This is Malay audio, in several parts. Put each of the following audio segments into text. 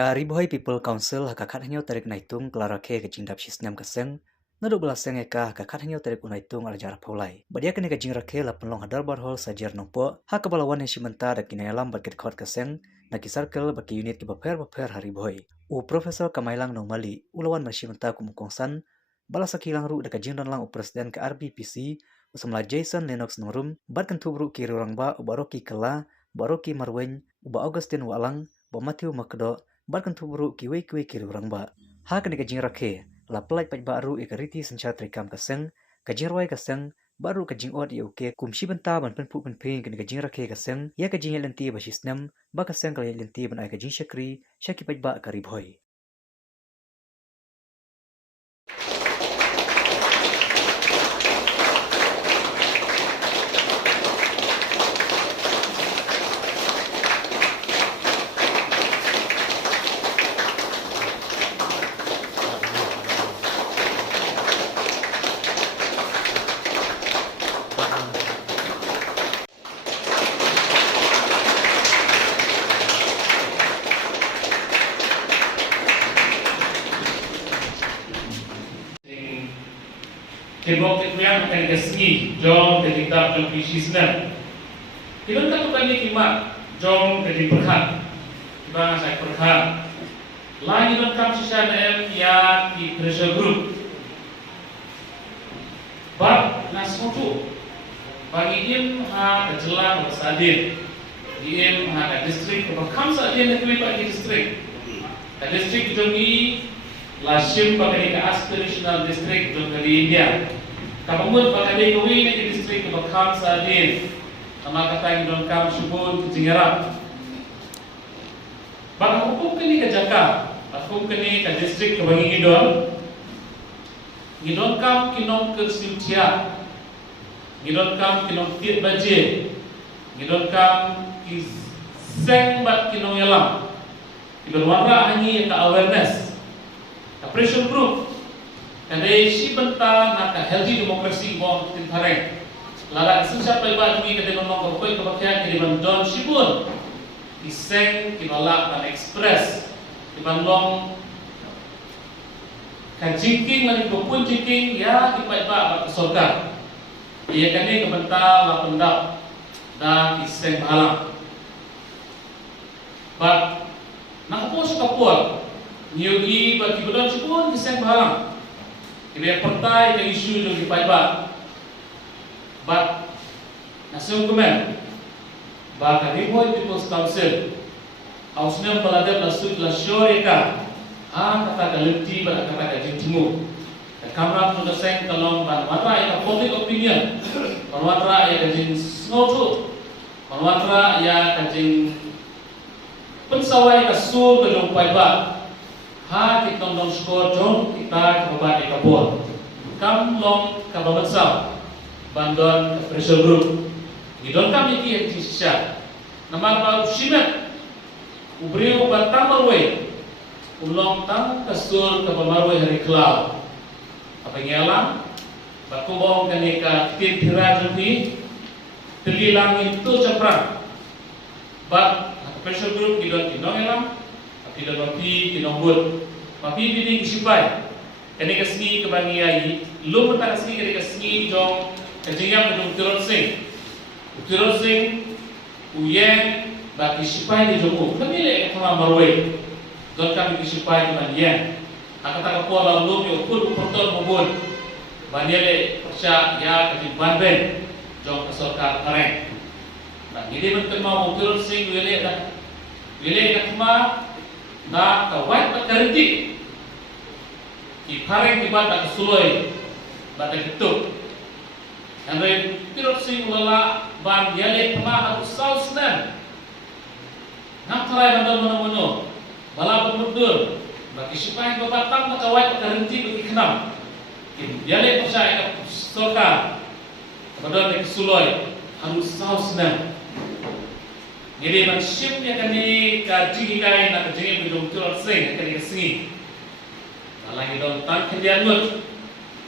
Ribohoi People Council hakakat hanyo tarik naitung kelara ke kajing dap sisnam kaseng nado belaseng eka hakakat hanyo tarik unaitung arjar paulai. Badia kene kajing rake la penlong hadar barhol sajar nompo hakabalawan yang simenta dak kinayalam barket khot kaseng naki circle baki unit ke baper haribohoi. U Profesor Kamailang Nomali ulawan masimenta kumukongsan balasakilang ru dak kajing lang u presiden ke RBPC usamla Jason Lennox Norum barkan tubru kiri orang ba ubaroki kala baroki marweng uba Augustin Walang ba Matthew Makdo barkan tubru kiwe kiri orang ba ha kene kajing rake la pelai paj baru ikariti sencha trikam kaseng kajing roi kaseng baru kajing od ke kumshi benta ban penpu penping kene kajing rake kaseng ya kajing lenti basisnam ba kaseng kali lenti ban ai kajing syakri syaki paj ba karibhoi. Tembok yang akan kesini jom ke kitab jom kisisna. Kita tak kembali kimak jom ke diperhat. Bang saya perhat. Lain dalam sisa M ya di pressure group. Bab nasmutu. Bagi im ha kejelang bersadin. Im ha distrik berkam sadin negeri bagi distrik. Distrik jom ni Lashim pakai ke aspirational district jom dari India. Kapamut pakai ke wing ke district ke Bakam Sadin. Sama kata yang don kam subun ke Jingarap. Bak hukum kini ke Jaka, hukum kini ke district ke Bangi Ngidon. Ngidon kam kinong ke Simtia. Ngidon kam kinong Tiet Baje. Ngidon kam ki seng bat kinong yalam. Ngidon warna hanyi ke awareness. Pressure group kadai si benta nak healthy democracy bom tintareng lala sensa paiba dumi kadai nomong koi kebakian di ban don sibun iseng kinolak ban express di ban long kan jingking lagi pun jingking ya di paiba ke surga ia kani kebenta la pendap dan iseng halang but nak pos kapur Nyogi bagi bulan sepun kisah bahalang. Kita pertai ke isu yang dipaibat. But nasib kemen. Bahkan Ribohoi People's Council. Ausnem peladap lasud lasyureka. Kata galenti pada kata gajin timur. Kamera pun deseng tolong banwatra ia public opinion. Banwatra ia gajin snotu. Banwatra ia gajin pensawai kasur gedung paibat. Ha kita dong skor jom kita kebabat ekabor kam long kababansau bandon pressure group gidon kam iki yang sisa nama ba simet ubriu batang marwe ulong tang kasur kabamarwe hari klau apa ngelam bakubong kaneka tira jumpi telilang itu ceprang bat pressure group gidon elam tidak mampi kinongbut mampi biding isipai kene kasni kebangi ai lu mata kasni kene kasni jong kejingan jong Tirol Singh uyen baki sipai di jong kemile kama marwe don kami isipai di manien akata ko la lu yo pun portol mobon banele persa ya kati banben jong kesorka kareng nah ini bentuk mau Tirol Singh wile katma na kawat berhenti di pareng di bata kesuloi bata ketuk Andre Tirol Singh lala ban yale pema harus sausnan nak terai bandar mana bala bermundur bagi sipai babatang na kawat berhenti bagi kenam yale percaya ke soka bandar kesuloi harus sausnan jadi maksudnya kami kaji kai nak kaji belum Tirol Singh kami kesini. Lagi don tan kendianut,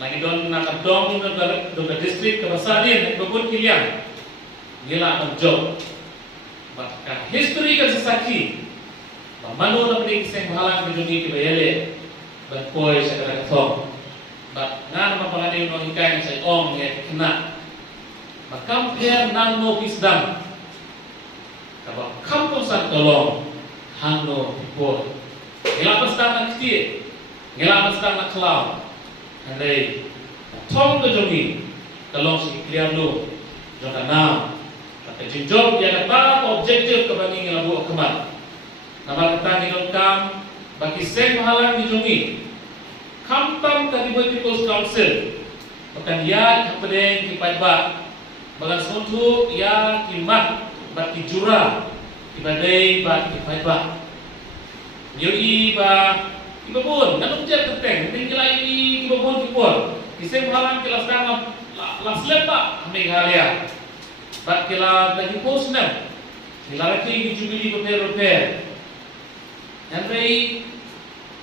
lagi don nak dong don distrik kebasadin kebun kilian. Gila menjob. Bahkan history kan sesaki Manu na pwede kiseng bahalang kajungi kibayele. Bagpoy sa karakatong. Bak nga naman panganin mo hikay sa iong nga kina. Magkamper nang no kisdam. Kapag kampong sa tolong, hangno ipoy. Gilapas dang na kiti. Gilapas dang na klaw. Handay, tong kajungi. Talong si Kliando. Jong kanam. Pagkajinjob, yan pa objektif kabanging labu akamat. Namakatan ni Kam, bagi sen mahalang di Jungi. Kampam Kadiboy People's Council. Bahkan ya kepada kipaiba. Bagan suntu ya kimat bagi jura. Kibadai bagi kipaiba. Nyuri ba kibabun. Nanong jet keteng. Tinggalai kibabun kipur. Kiseng mahalang kilas dang laslep pak. Amig halia. Bak kila dagi posnem. Nilaraki jubili repair. Dan baik,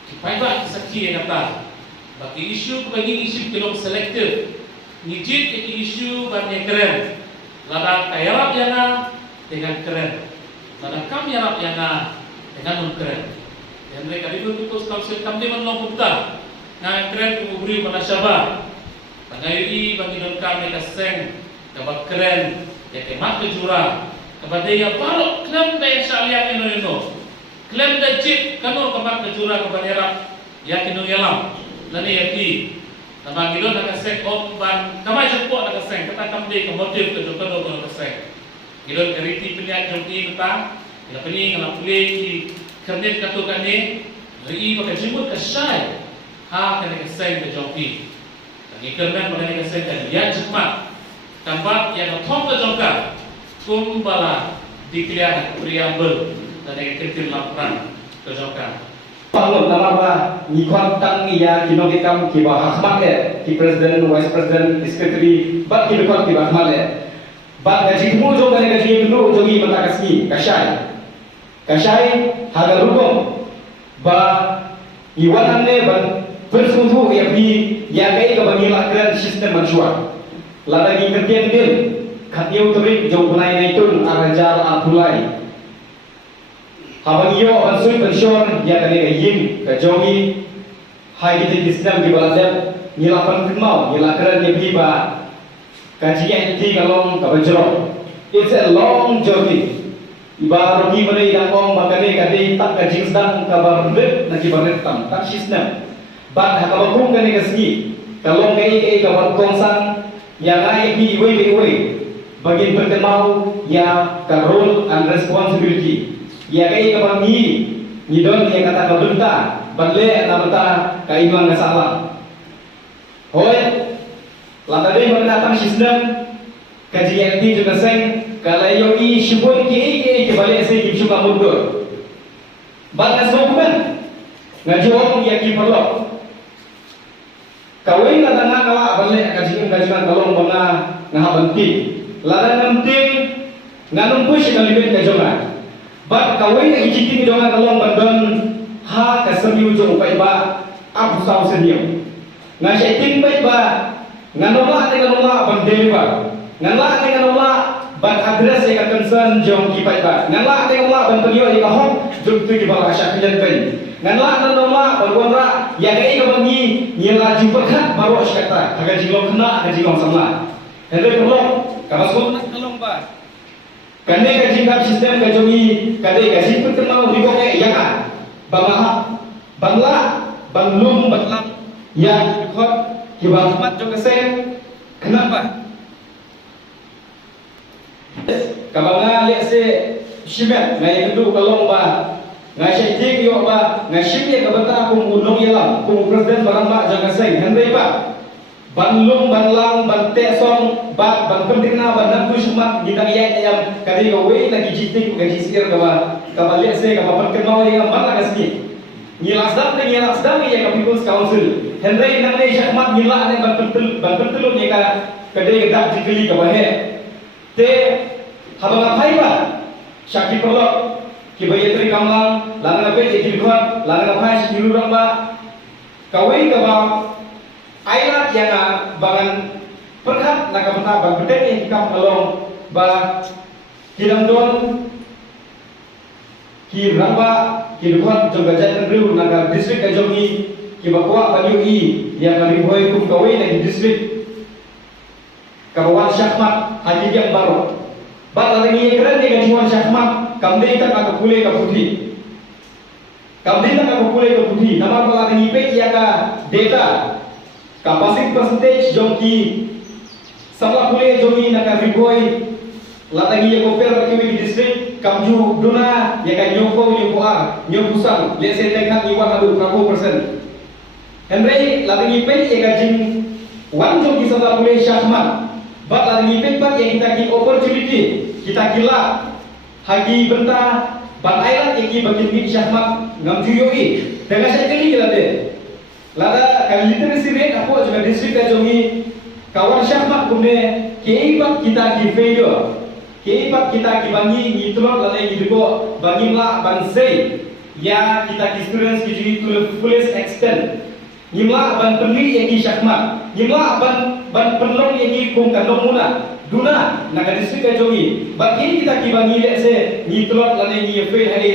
kipaiba kisaki yang kata, bagi isu bagi isu kelong selektif, nijit ke isu banyak keren, lada kayarap yana dengan keren, lada kam yarap yana dengan non keren. Dan mereka itu Council kami menolong kita, nah keren kuburi mana syabah, bagi bagi non kami kaseng, kabak keren, ya kemat kejurah, kepada dia baru klaim daya syalian ino. Klaim dah cip kanu kabar kejura ke banera yakin nung yalam lani yaki nama gidon nak seng om ban kamai jepok nak seng kata kamde ke motif ke jokono ke nak seng gidon keriti peniat jomti tentang ila peni ngala pule ki kernet katu kane ri pakai jimut ke syai ha kene ke seng ke jomti lagi kernet pakai ke seng kan ya cepat tambat yang thong ke jongka kumbala dikliar preamble dan yang kritik laporan kejokan. Panglom nama apa? Nikon tang iya kino kita kiba Ahmad ki presiden, vice president, secretary, bak ki bekon kiba Ahmad bak gaji mu jo gane gaji gnu jogi mata kasni kashai haga rukom ba iwan anne ban persuntu ya bi ya kai ka bangila kran sistem mansua lada gi kertian din khatiu turik jo bulai naitun arajar apulai Habang iyo ansui pensiun ya kane ka yin ka jogi hai kita Islam di baladem nyilapan kemau nyilakran ye biba kajian ti kalong ka bajro. It's a long journey. Iba rogi mana idang ong makane kade tak kajing sedang ka barnet na kibaret tam tak sisna. Bat hakabakung kane kasgi kalong kai ka barkongsan yang ai bi iwe bagi berkemau ya ka role and responsibility. Ya kai kabangi nidon yang kata kabenta balle na bata kainuan na salah hoy latade mendatang sistem kajian di juga seng kalayo i shiboi ki balik se ki suka mundur batas dokumen ngajong ya ki perlu kawin na tanga kala balle kajian kalong banga ngahabanti ladan penting nganung push kalibet kajongan Bat kawin yang ijiti dengan kalong bandon ha kasemiu jo upai ba abu sau seniu ngasih ting bai ba nganola te nganola bandel ba nganola te nganola ban address yang concern jong ki bai ba nganola te nganola ban pegio yang kahong jom tu ki ba asya kijan bai nganola balwara yang kai ka bangi nyela jumperkat baru asyata haga jinglo kena haga jinglo sama hendak kalong kamasuk kalong ba Kane kajingkap sistem kajongi kade gaji pertama riko ke yaka bangah bangla banglum batlang ya khot kibahmat jo kesen kenapa kabanga le se shimet ngai kedu kalong ba ngai syaitik yo ba ngai shimye kabata kum unong yalam kum presiden barang ba jangan seng hendai ba Banlung, banlang, bantesong, ban pentirna, banang kusumat, gitang iya ayam, kadi gawe lagi jitik, gaji sikir kawa lihat saya kawa perkenal yang mana kasih. Nyilasdam ya People's Council. Henry nang le syakmat nyila ne ban pentelun ya ka kadi gedak jikeli kawa he. Te habang apai ba? Syaki perlo kibayatri kamlang, langan ape jikilkuat, langan apai sikilurang ba. Kawe kawa Airat yang bangan perkat nak benda bang bedek yang hikam kalong ba kirang don kirang ba kiduhat jo gajat kendru naga distrik kajongi kibakwa banyu i yang kali boy kum kawai lagi distrik kawan syahmat haji yang baru bat lagi keren dia gajiwan syahmat kamdei tak aku pulih ke putih kamdei tak aku pulih ke putih nama pala lagi pe ia ka data kapasiti percentage jongki sama pulih jongi naga riboy latagi ya kopel bagi di distrik kamju dona ya kan nyopusang let's say tekhat iwan adu 40%. Henry latagi pe ya gajing wan jong kisah pulih syahmat bat latagi pe bat yang kita ki opportunity kita kila hagi benta bat airat yang ki bagi syahmat ngamju yoi dengan saya kali kita deh lada kali literasi rate aku juga distrik kajongi kawan syahmat kumne keibat kita ki failure keibat kita kibangi ngitulot lalai hidup bagi lah bansai ya kita experience kijui to the fullest extent nyimla ban penli yaki syakmat nyimla ban penlong yaki kum kandong muna duna naga distrik kajongi bagi kita kibangi lese ngitulot lalai ngi fail hari